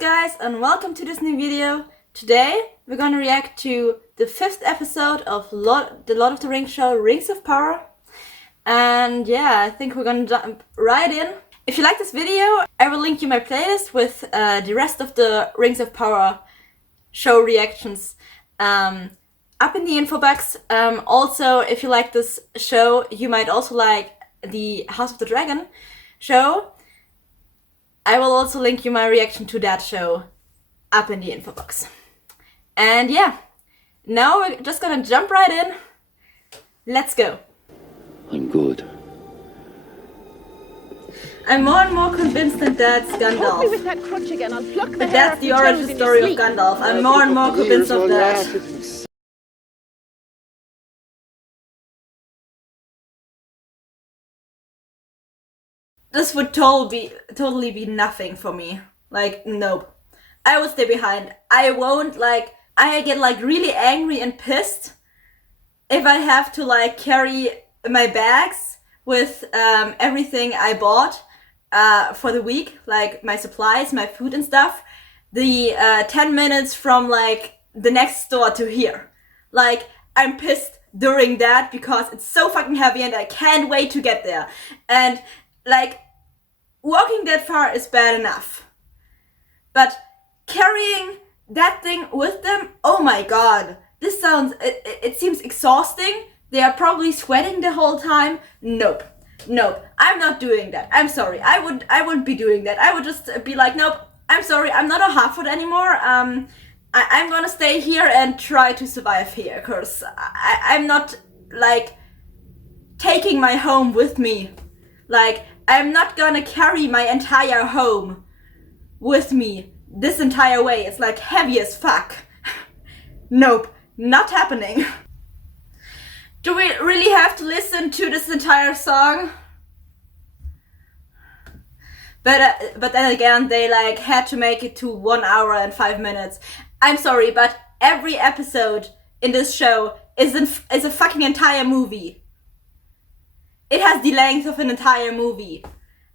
guys, and welcome to this new video. Today we're gonna react to the 5th episode of the Lord of the Rings show, Rings of Power. And yeah, I think we're gonna jump right in. If you like this video, I will link you my playlist with the rest of the Rings of Power show reactions up in the info box. Also, if you like this show, you might also like the House of the Dragon show. I will also link you my reaction to that show up in the info box. And yeah, now we're just gonna jump right in. Let's go. I'm good. I'm more and more convinced that that's Gandalf. With that crutch again, I'll pluck the But hair that's off the your origin toes in story your of sleep. Gandalf. I'm more and more convinced of that. This would totally be nothing for me. Like, nope. I will stay behind. I won't, like, I get like really angry and pissed if I have to like carry my bags with everything I bought for the week, like my supplies, my food and stuff, the 10 minutes from like the next store to here. Like, I'm pissed during that because it's so fucking heavy and I can't wait to get there. And like, walking that far is bad enough, but carrying that thing with them, oh my god, this sounds, it seems exhausting. They are probably sweating the whole time. Nope, I'm not doing that. I'm sorry, I wouldn't be doing that. I would just be like, nope, I'm sorry, I'm not a Harfoot anymore. I'm gonna stay here and try to survive here, cause I'm not like taking my home with me. Like, I'm not gonna carry my entire home with me this entire way. It's like heavy as fuck. Nope, not happening. Do we really have to listen to this entire song? But then again, they like had to make it to 1 hour and 5 minutes. I'm sorry, but every episode in this show is a fucking entire movie. It has the length of an entire movie.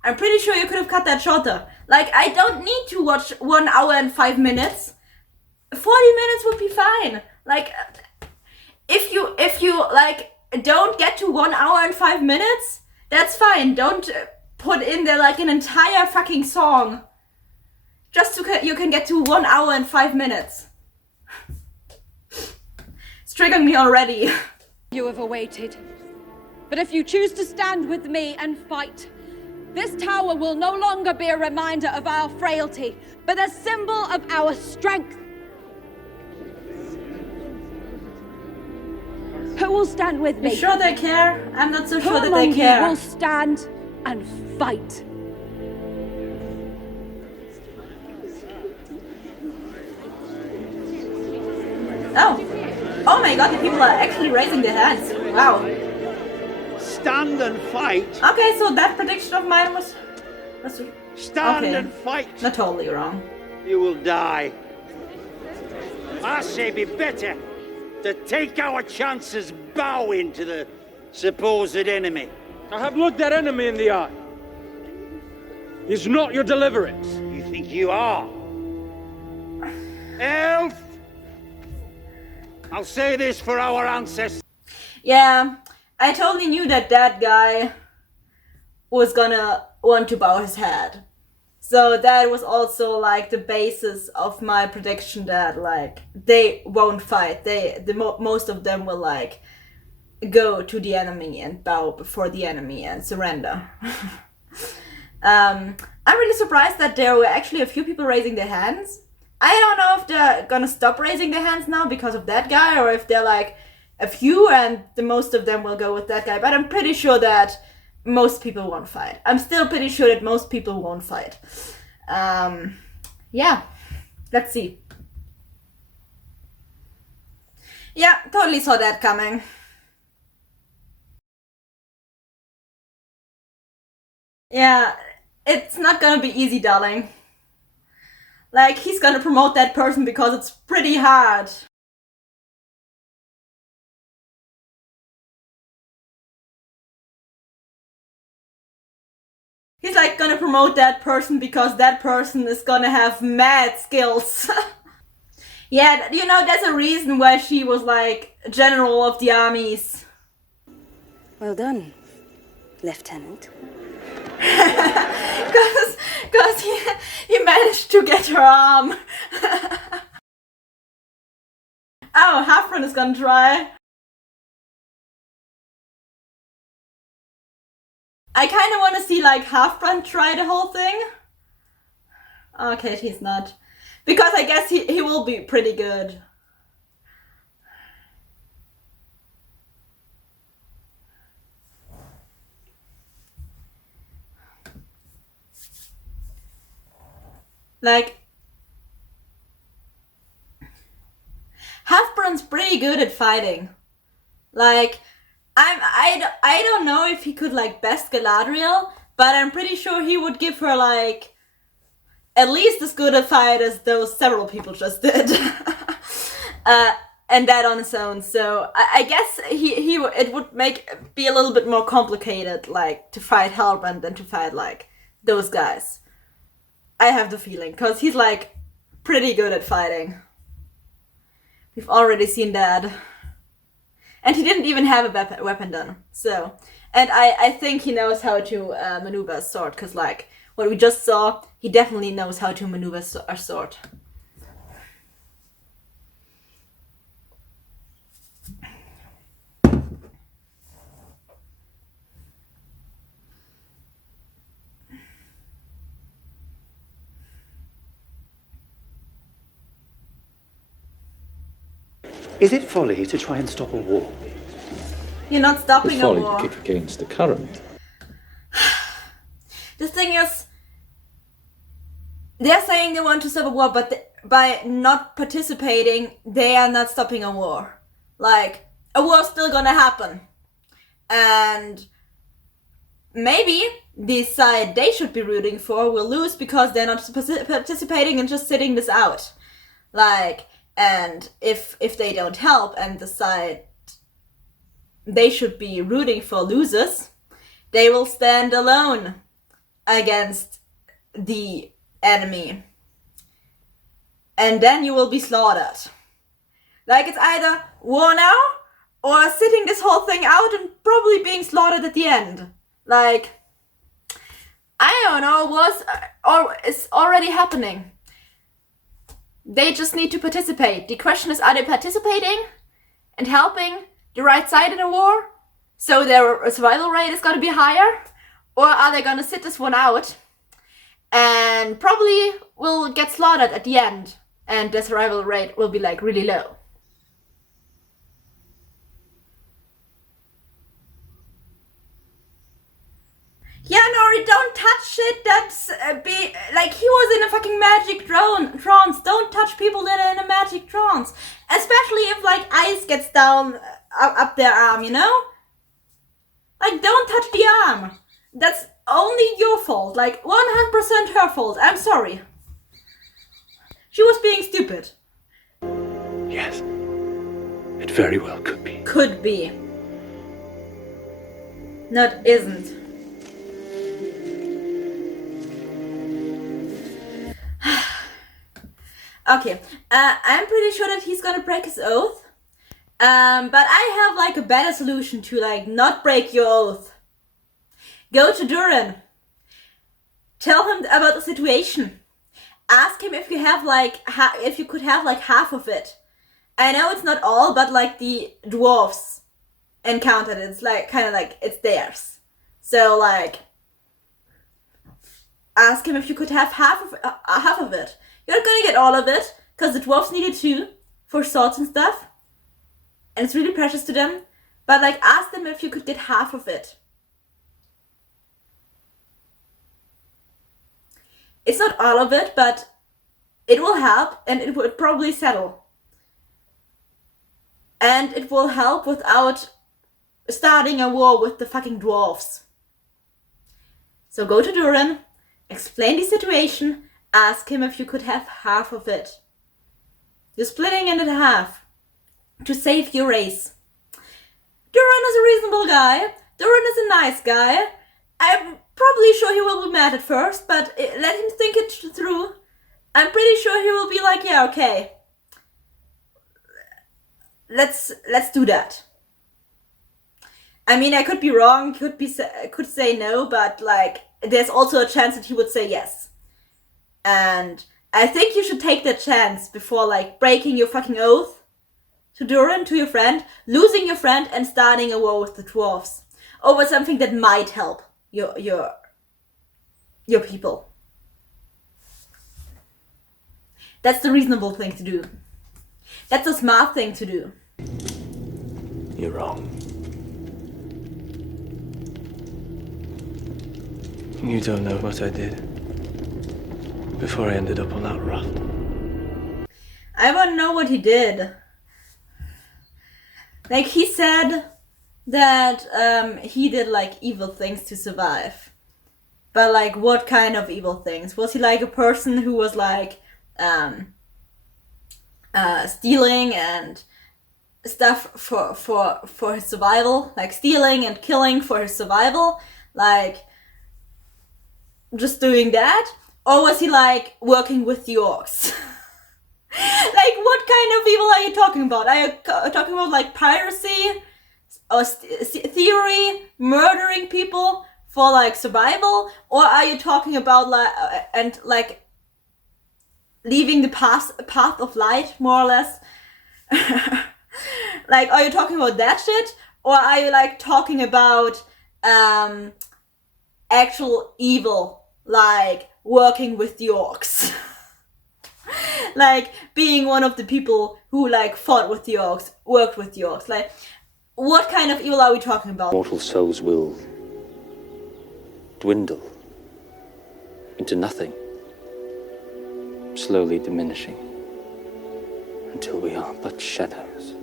I'm pretty sure you could have cut that shorter. Like, I don't need to watch 1 hour and 5 minutes. 40 minutes would be fine. Like, if you like don't get to 1 hour and 5 minutes, that's fine. Don't put in there like an entire fucking song just so you can get to 1 hour and 5 minutes. It's triggering me already. You have awaited. But if you choose to stand with me and fight, this tower will no longer be a reminder of our frailty, but a symbol of our strength. Who will stand with me? You sure they care? I'm not so sure Who that they among care. you will stand and fight? Oh my god, the people are actually raising their hands. Wow. Stand and fight. Okay, so that prediction of mine was Stand okay. and fight. Not totally wrong. You will die. I say be better to take our chances bowing to the supposed enemy. I have looked that enemy in the eye. He's not your deliverance. You think you are? Elf! I'll say this for our ancestors. Yeah, I totally knew that guy was gonna want to bow his head. So that was also like the basis of my prediction that like they won't fight. Most of them will like go to the enemy and bow before the enemy and surrender. I'm really surprised that there were actually a few people raising their hands. I don't know if they're gonna stop raising their hands now because of that guy, or if they're like a few and the most of them will go with that guy. But I'm pretty sure that most people won't fight. I'm still pretty sure that most people won't fight. Yeah, let's see. Yeah, totally saw that coming. Yeah, it's not gonna be easy, darling. Like, he's gonna promote that person because it's pretty hard. he's like gonna promote that person because that person is gonna have mad skills. Yeah, you know, there's a reason why she was like general of the armies. Well done, Lieutenant. Because he managed to get her arm. Oh, Hafren is gonna try. I kind of want to see like Hafren try the whole thing. Okay, he's not. Because I guess he will be pretty good. Like, Hafren's pretty good at fighting. Like, I don't know if he could like best Galadriel, but I'm pretty sure he would give her like at least as good a fight as those several people just did. And that on his own. So I guess it would be a little bit more complicated, like to fight Halbrand than to fight like those guys. I have the feeling, because he's like pretty good at fighting. We've already seen that. And he didn't even have a weapon done. So, and I think he knows how to maneuver a sword, because like what we just saw, he definitely knows how to maneuver a sword. Is it folly to try and stop a war? You're not stopping a war. It's folly to kick against the current. The thing is, they're saying they want to stop a war, but by not participating, they are not stopping a war. Like, a war's still gonna happen. And maybe the side they should be rooting for will lose because they're not participating and just sitting this out. Like, and if they don't help and the side they should be rooting for loses, they will stand alone against the enemy. And then you will be slaughtered. Like, it's either war now or sitting this whole thing out and probably being slaughtered at the end. Like, I don't know, it's already happening. They just need to participate. The question is, are they participating and helping the right side in a war, so their survival rate is going to be higher? Or are they going to sit this one out and probably will get slaughtered at the end and the survival rate will be like really low? Yeah, Nori, don't touch shit that's like, he was in a fucking magic trance. Don't touch people that are in a magic trance. Especially if, like, ice gets down up their arm, you know? Like, don't touch the arm. That's only your fault. Like, 100% her fault. I'm sorry. She was being stupid. Yes. It very well could be. Could be. Not isn't. Okay, I'm pretty sure that he's gonna break his oath. But I have like a better solution to like not break your oath. Go to Durin. Tell him about the situation. Ask him if you have like if you could have like half of it. I know it's not all, but like the dwarves encountered it. It's like kind of like it's theirs. So like, ask him if you could have half of it. You're not gonna get all of it, because the dwarves need it too, for swords and stuff. And it's really precious to them. But like, ask them if you could get half of it. It's not all of it, but it will help, and it would probably settle. And it will help without starting a war with the fucking dwarves. So go to Durin, explain the situation, ask him if you could have half of it. You're splitting it in half to save your race. Durin is a reasonable guy. Durin is a nice guy. probably sure he will be mad at first, but let him think it through. I'm pretty sure he will be like, yeah, okay. Let's do that. I mean, I could be wrong, could say no, but like, there's also a chance that he would say yes. And I think you should take that chance before like breaking your fucking oath to Durin, to your friend, losing your friend and starting a war with the dwarves over something that might help your people. That's the reasonable thing to do. That's a smart thing to do. You're wrong. You don't know what I did before I ended up on that raft. I want to know what he did. Like, he said that he did like evil things to survive. But like, what kind of evil things? Was he like a person who was like stealing and stuff for his survival? Like stealing and killing for his survival? Like, just doing that? Or was he like working with the orcs? Like, what kind of evil are you talking about? Are you talking about like piracy or theory, murdering people for like survival? Or are you talking about like leaving the path of light, more or less? Like, are you talking about that shit? Or are you like talking about actual evil? Like working with the orcs. Like being one of the people who like fought with the orcs, worked with the orcs. Like, what kind of evil are we talking about? Mortal souls will dwindle into nothing, slowly diminishing until we are but shadows,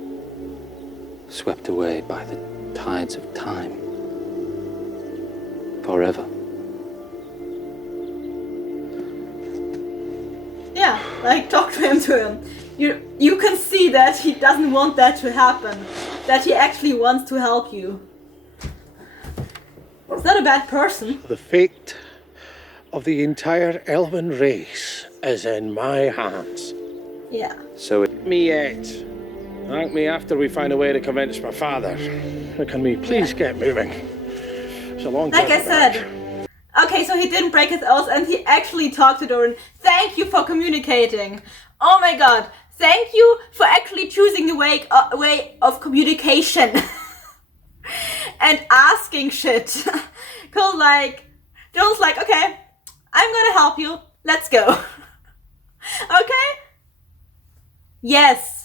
swept away by the tides of time forever. Yeah, like, talk to him. You can see that he doesn't want that to happen. That he actually wants to help you. He's not a bad person. The fate of the entire elven race is in my hands. Yeah. So Me yet. Thank me after we find a way to convince my father. Can we please get moving? It's a long time. Like I said. Okay, so he didn't break his oath and he actually talked to Durin. Thank you for communicating. Oh my god. Thank you for actually choosing the way of communication. And asking shit. Cause like, Durin's like, okay, I'm gonna help you. Let's go. Okay? Yes.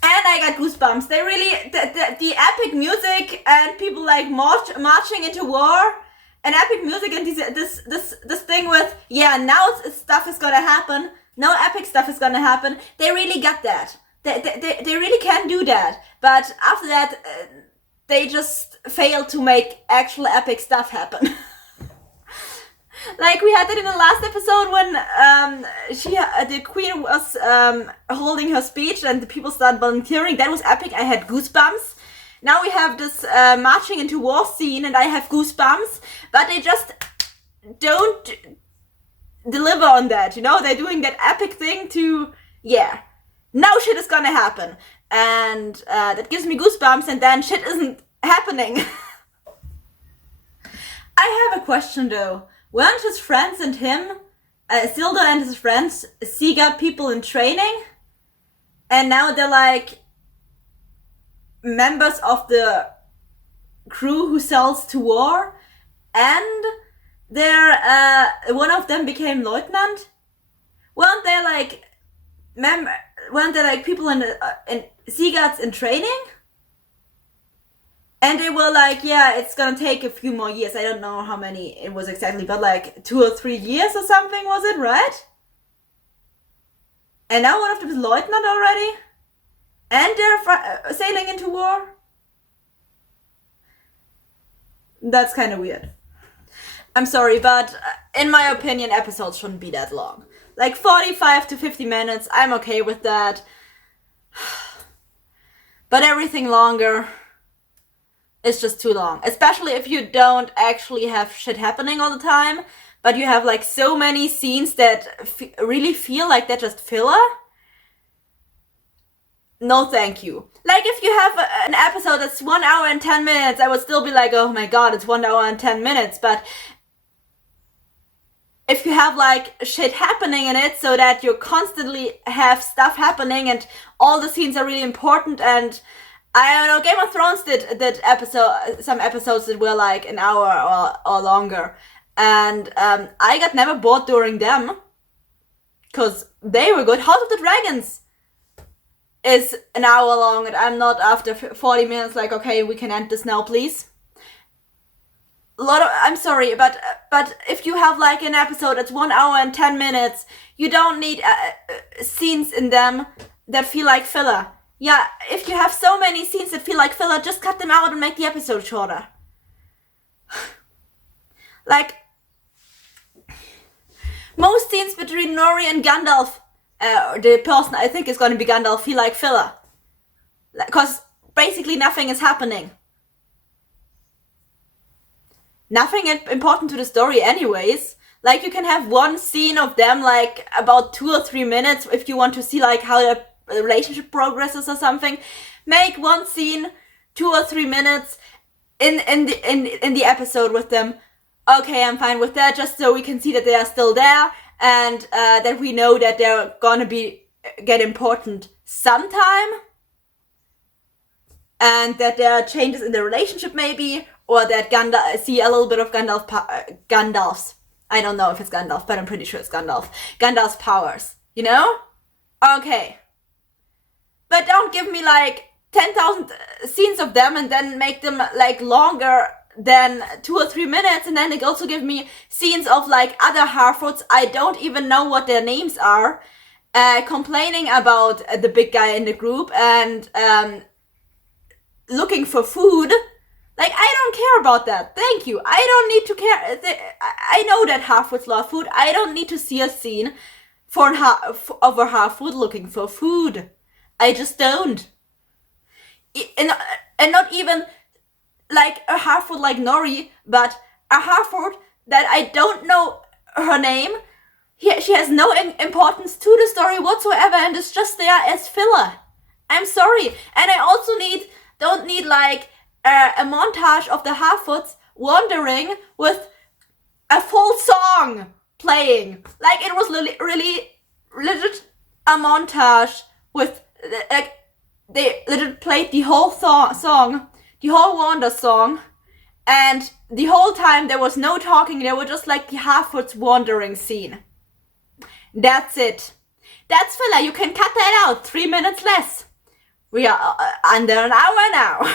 And I got goosebumps. They really, the epic music and people like marching into war, and epic music and this thing with, yeah, now stuff is gonna happen. No epic stuff is gonna happen. They really got that. They really can do that. But after that, they just failed to make actual epic stuff happen. Like we had it in the last episode when the queen was holding her speech and the people started volunteering. That was epic. I had goosebumps. Now we have this marching into war scene and I have goosebumps. But they just don't deliver on that, you know? They're doing that epic thing to, yeah, now shit is gonna happen. And that gives me goosebumps and then shit isn't happening. I have a question though. Weren't his friends and him, Isildur and his friends, Sigurd people in training? And now they're like members of the crew who sells to war? And they're, one of them became lieutenant? Weren't they like people in Sigurds in training? And they were like, yeah, it's gonna take a few more years. I don't know how many it was exactly, but like 2 or 3 years or something, was it, right? And now one of them is lieutenant already? And they're sailing into war? That's kind of weird. I'm sorry, but in my opinion, episodes shouldn't be that long. Like 45 to 50 minutes, I'm okay with that. But everything longer is just too long. Especially if you don't actually have shit happening all the time, but you have like so many scenes that really feel like they're just filler. No thank you. Like if you have an episode that's 1 hour and 10 minutes, I would still be like, oh my god, it's 1 hour and 10 minutes. But if you have like shit happening in it so that you constantly have stuff happening and all the scenes are really important, and I don't know, Game of Thrones did some episodes that were like an hour or longer. And I got never bored during them because they were good. House of the Dragons is an hour long and I'm not after 40 minutes like, okay, we can end this now, please. I'm sorry, but if you have like an episode that's 1 hour and 10 minutes, you don't need scenes in them that feel like filler. Yeah, if you have so many scenes that feel like filler, just cut them out and make the episode shorter. Like, most scenes between Nori and Gandalf, the person I think is going to be Gandalf, feel like filler. Because basically nothing is happening. Nothing important to the story anyways. Like, you can have one scene of them like about 2 or 3 minutes if you want to see like how their relationship progresses or something. Make one scene 2 or 3 minutes in the episode with them. Okay, I'm fine with that, just so we can see that they are still there and that we know that they're gonna get important sometime, and that there are changes in the relationship maybe, or that see a little bit of Gandalf's. I don't know if it's Gandalf, but I'm pretty sure it's Gandalf. Gandalf's powers, you know? Okay. But don't give me like 10,000 scenes of them and then make them like longer than 2 or 3 minutes, and then they also give me scenes of like other Harfoots, I don't even know what their names are, complaining about the big guy in the group and looking for food. Like, I don't care about that. Thank you. I don't need to care. I know that Harfoots love food. I don't need to see a scene of a Harfoot looking for food. I just don't. And not even like a Harfoot like Nori, but a Harfoot that I don't know her name. She has no importance to the story whatsoever and is just there as filler. I'm sorry. And I also don't need like a montage of the Harfoots wandering with a full song playing. Like, it was really legit a montage with like they legit played the whole song, the whole Wanda song, and the whole time there was no talking. There were just like the Harfoots wandering scene. That's it. That's filler. You can cut that out. 3 minutes less. We are under an hour now.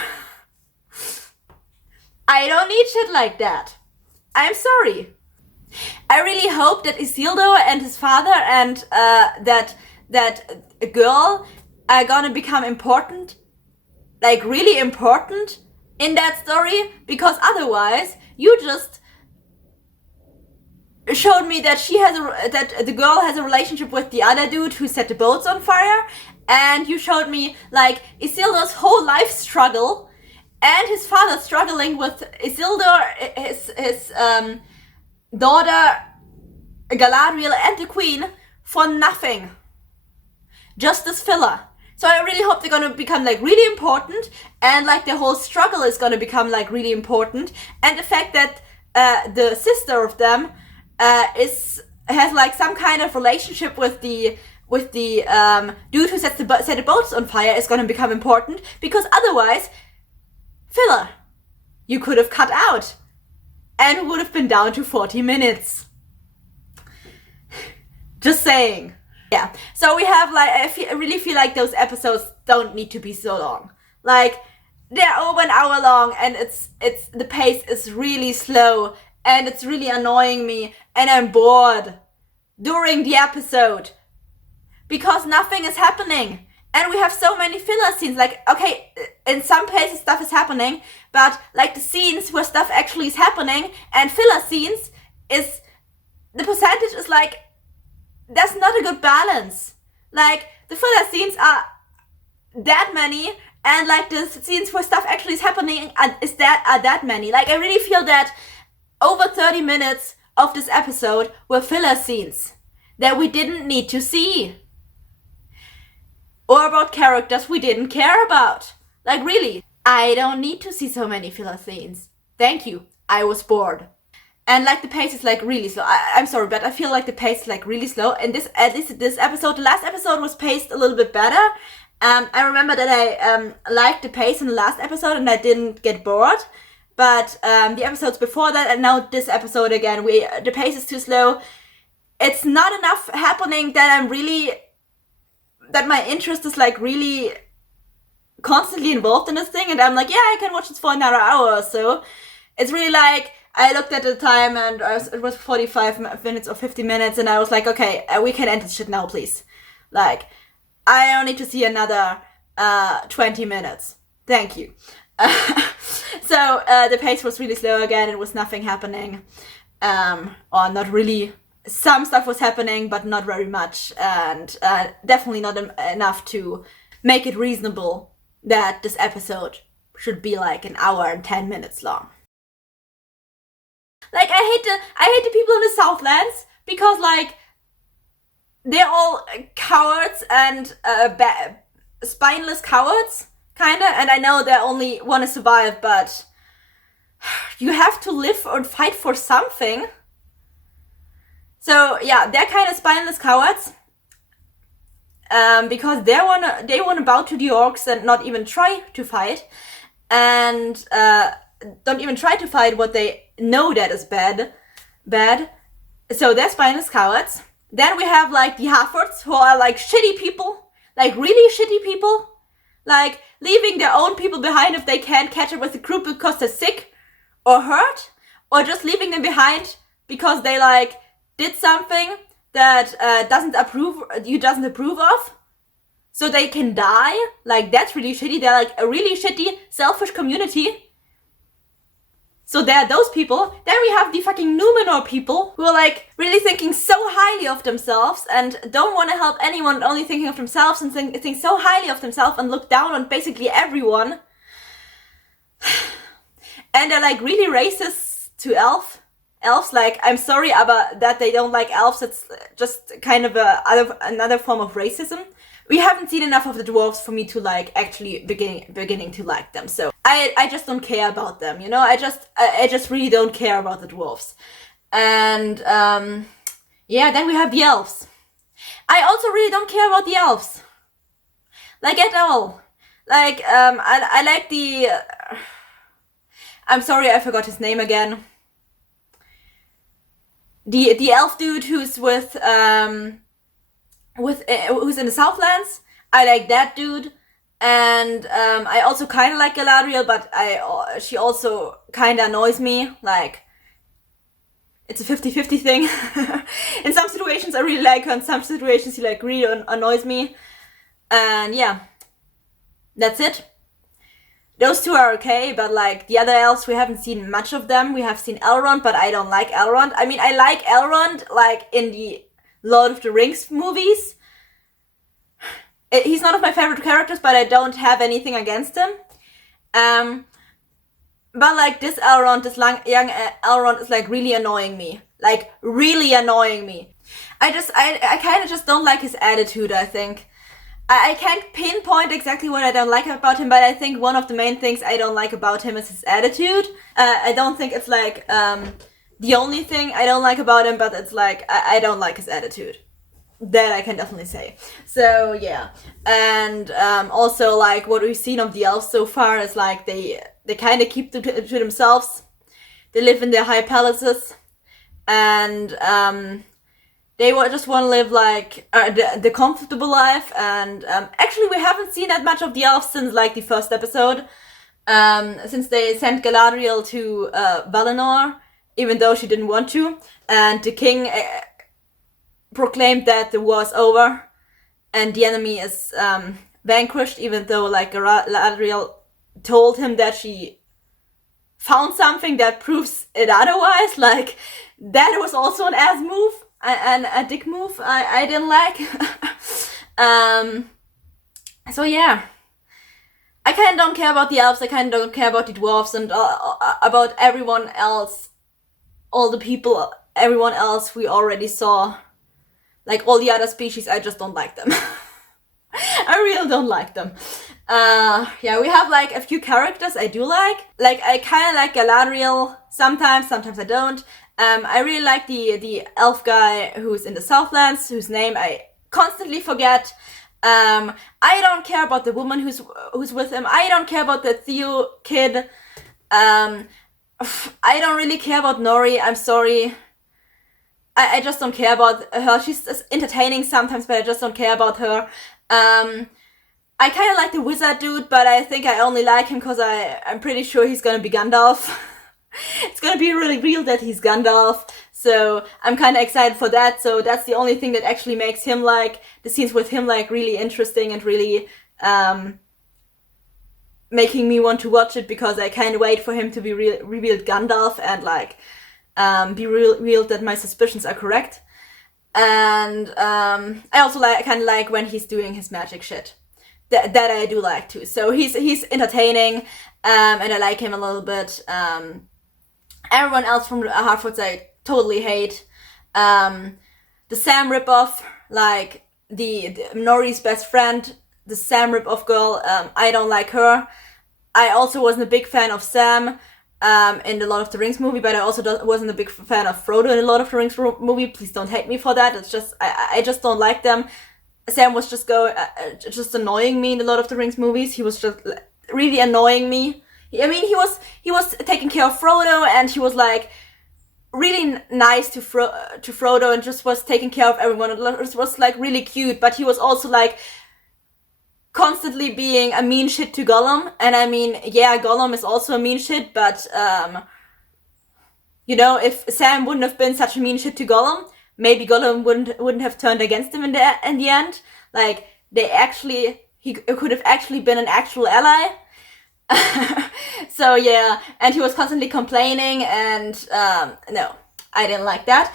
I don't need shit like that. I'm sorry. I really hope that Isildur and his father and that girl are gonna become important, like really important in that story, because otherwise you just showed me that that the girl has a relationship with the other dude who set the boats on fire, and you showed me like Isildur's whole life struggle and his father struggling with Isildur, his daughter Galadriel and the Queen for nothing. Just as filler. So I really hope they're gonna become like really important, and like the whole struggle is gonna become like really important, and the fact that the sister of them has like some kind of relationship with the dude who set the boats on fire is gonna become important, because otherwise, filler. You could have cut out and would have been down to 40 minutes. Just saying. Yeah, so we have like, I really feel like those episodes don't need to be so long. Like, they're over an hour long, and it's the pace is really slow, and it's really annoying me, and I'm bored during the episode because nothing is happening. And we have so many filler scenes. Like, okay, in some places stuff is happening, but like the scenes where stuff actually is happening and filler scenes is, the percentage is like, that's not a good balance. Like, the filler scenes are that many and like the scenes where stuff actually is happening are that many. Like I really feel that over 30 minutes of this episode were filler scenes that we didn't need to see. Or about characters we didn't care about. Like really, I don't need to see so many filler scenes. Thank you. I was bored. And like the pace is like really slow. I'm sorry, but I feel like the pace is like really slow. And at least this episode, the last episode was paced a little bit better. I remember that I liked the pace in the last episode and I didn't get bored. But the episodes before that and now this episode again, the pace is too slow. It's not enough happening that my interest is like really constantly involved in this thing. And I'm like, yeah, I can watch this for another hour or so. It's really like, I looked at the time and it was 45 minutes or 50 minutes and I was like, okay, we can end this shit now, please. Like, I don't need to see another 20 minutes. Thank you. So the pace was really slow again. It was nothing happening. Or not really. Some stuff was happening, but not very much. And definitely not enough to make it reasonable that this episode should be like an hour and 10 minutes long. Like, I hate the people in the Southlands because, like, they're all cowards and spineless cowards, kinda. And I know they only want to survive, but you have to live or fight for something. So yeah, they're kind of spineless cowards because they wanna bow to the orcs and not even try to fight, and don't even try to fight what they know that is bad. So they're spineless cowards. Then we have like the Halfords, who are like shitty people, like really shitty people, like leaving their own people behind if they can't catch up with the group because they're sick or hurt, or just leaving them behind because they like did something that you doesn't approve of, so they can die. Like that's really shitty. They're like a really shitty, selfish community. So there are those people. Then we have the fucking Numenor people who are like really thinking so highly of themselves and don't want to help anyone, only thinking of themselves and think so highly of themselves and look down on basically everyone. And they're like really racist to elves. Like, I'm sorry about that they don't like elves. It's just kind of another form of racism. We haven't seen enough of the dwarves for me to like actually beginning to like them. So I just don't care about them, you know. I just really don't care about the dwarves. And yeah, then we have the elves. I also really don't care about the elves, like at all. Like I like the I'm sorry, I forgot his name again. The elf dude who's who's in the Southlands. I like that dude, and I also kind of like Galadriel, but she also kind of annoys me. Like, it's a 50-50 thing. In some situations I really like her, in some situations she like really annoys me. And yeah, that's it. Those two are okay, but like the other elves, we haven't seen much of them. We have seen Elrond, but I don't like Elrond. I mean, I like Elrond like in the Lord of the Rings movies. He's not of my favorite characters, but I don't have anything against him. But like this Elrond, this young Elrond is like really annoying me. Like really annoying me. I kind of just don't like his attitude, I think. I can't pinpoint exactly what I don't like about him, but I think one of the main things I don't like about him is his attitude. I don't think it's like the only thing I don't like about him, but it's like I don't like his attitude. That I can definitely say. So yeah, and also like what we've seen of the elves so far is like they kind of keep to themselves. They live in their high palaces, and they just want to live like the comfortable life. And actually we haven't seen that much of the elves since like the first episode, since they sent Galadriel to Valinor, even though she didn't want to, and the king proclaimed that the war is over and the enemy is vanquished, even though like Galadriel told him that she found something that proves it otherwise. Like, that was also an ass move and a dick move I didn't like. So yeah, I kind of don't care about the elves, I kind of don't care about the dwarves, and about everyone else, all the people, everyone else we already saw. Like all the other species, I just don't like them. I really don't like them. Yeah, we have like a few characters I do like. Like, I kind of like Galadriel sometimes I don't. I really like the elf guy who's in the Southlands, whose name I constantly forget. I don't care about the woman who's with him. I don't care about the Theo kid. I don't really care about Nori, I'm sorry. I just don't care about her. She's just entertaining sometimes, but I just don't care about her. I kind of like the wizard dude, but I think I only like him because I'm pretty sure he's gonna be Gandalf. It's gonna be really real that he's Gandalf, so I'm kind of excited for that. So that's the only thing that actually makes him, like, the scenes with him, like, really interesting and really making me want to watch it, because I kind of wait for him to be revealed Gandalf and, like, be revealed that my suspicions are correct. And I also kind of like when he's doing his magic shit. That I do like too. So he's entertaining, and I like him a little bit. Everyone else from Harfoots I totally hate. The Sam ripoff, like the Nori's best friend, the Sam ripoff girl, I don't like her. I also wasn't a big fan of Sam in the Lord of the Rings movie, but I also wasn't a big fan of Frodo in the Lord of the Rings movie. Please don't hate me for that. It's just, I just don't like them. Sam was just just annoying me in the Lord of the Rings movies. He was just really annoying me. I mean, he was taking care of Frodo, and he was like really nice to Frodo, and just was taking care of everyone. It was like really cute, but he was also like constantly being a mean shit to Gollum. And I mean, yeah, Gollum is also a mean shit, but you know, if Sam wouldn't have been such a mean shit to Gollum, maybe Gollum wouldn't have turned against him in the end. Like, he could have actually been an actual ally. So yeah, and he was constantly complaining, and no, I didn't like that.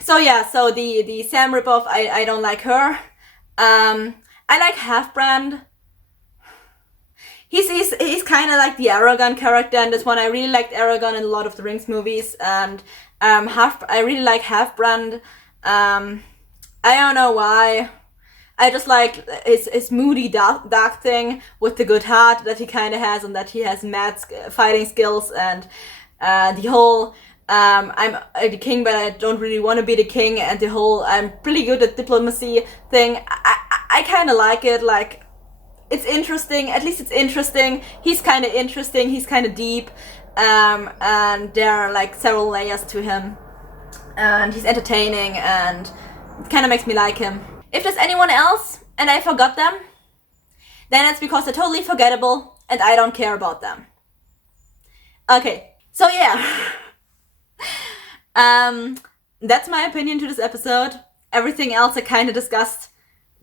So yeah, so the Sam ripoff, I don't like her. I like Halfbrand. He's kind of like the Aragorn character in this one. I really liked Aragorn in a lot of the Rings movies, and I really like Halfbrand. I don't know why. I just like his moody dark thing with the good heart that he kind of has, and that he has mad fighting skills, and the whole I'm the king but I don't really want to be the king, and the whole I'm pretty good at diplomacy thing. I kind of like it. Like, it's interesting. At least it's interesting. He's kind of interesting. He's kind of deep. And there are like several layers to him. And he's entertaining, and it kind of makes me like him. If there's anyone else and I forgot them, then it's because they're totally forgettable and I don't care about them. Okay, so yeah. That's my opinion to this episode. Everything else I kind of discussed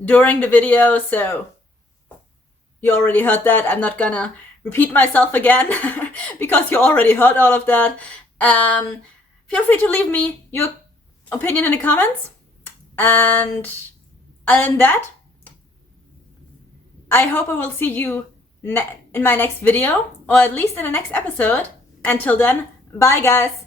during the video, so you already heard that. I'm not gonna repeat myself again because you already heard all of that. Feel free to leave me your opinion in the comments. And other than that, I hope I will see you in my next video, or at least in the next episode. Until then, bye guys!